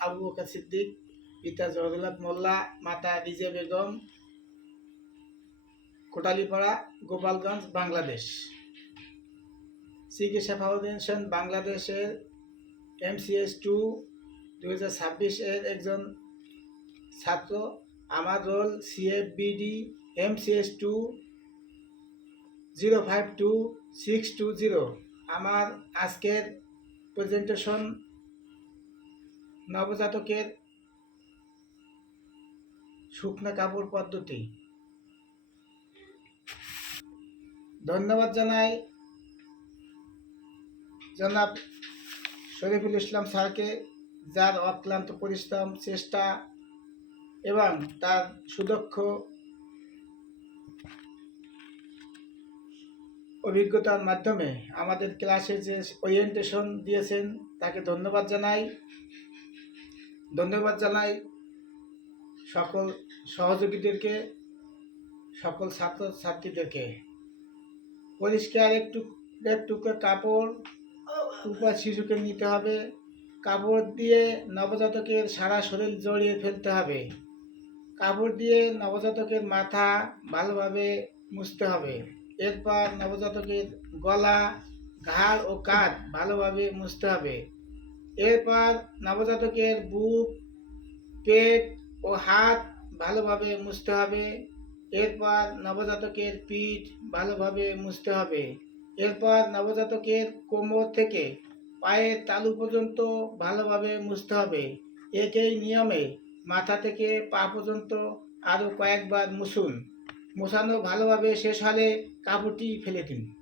আবু বকর সিদ্দিক, পিতা জহরুল্লাহ মোল্লা, মাতা রিজা বেগম, কোটালীপাড়া, গোপালগঞ্জ, বাংলাদেশ। চিকিৎসা ফাউন্ডেশন বাংলাদেশের MCS2 2026 এর একজন ছাত্র। আমার রোল CFBD MCS2 052620। আমার আজকের প্রেজেন্টেশন নবজাতকের শুকনো কাপড় পদ্ধতি। ধন্যবাদ জানাই জনাব শরীফুল ইসলাম স্যারকে, যার অক্লান্ত পরিশ্রম, চেষ্টা এবং তার সুদক্ষ অভিজ্ঞতার মাধ্যমে আমাদের ক্লাসে যে ওরিয়েন্টেশন দিয়েছেন তাকে ধন্যবাদ জানাই। ধন্যবাদ জানাই সকল সহযোগীদেরকে, সকল ছাত্রছাত্রীদেরকে। পরিষ্কার একটু কাপড় উপর শিশুকে নিতে হবে। কাপড় দিয়ে নবজাতকের সারা শরীর জড়িয়ে ফেলতে হবে। কাপড় দিয়ে নবজাতকের মাথা ভালোভাবে মুছতে হবে। এরপর নবজাতকের গলা, ঘাড় ও কাঁধ ভালোভাবে মুছতে হবে। এরপর নবজাতকের বুক, পেট ও হাত ভালোভাবে মুছতে হবে। এরপর নবজাতকের পিঠ ভালোভাবে মুছতে হবে। এরপর নবজাতকের কোমর থেকে পায়ের তালু পর্যন্ত ভালোভাবে মুছতে হবে। একই নিয়মে মাথা থেকে পা পর্যন্ত আরও কয়েকবার মুছুন। মোছানো ভালোভাবে শেষ হলে কাপড়টি ফেলে দিন।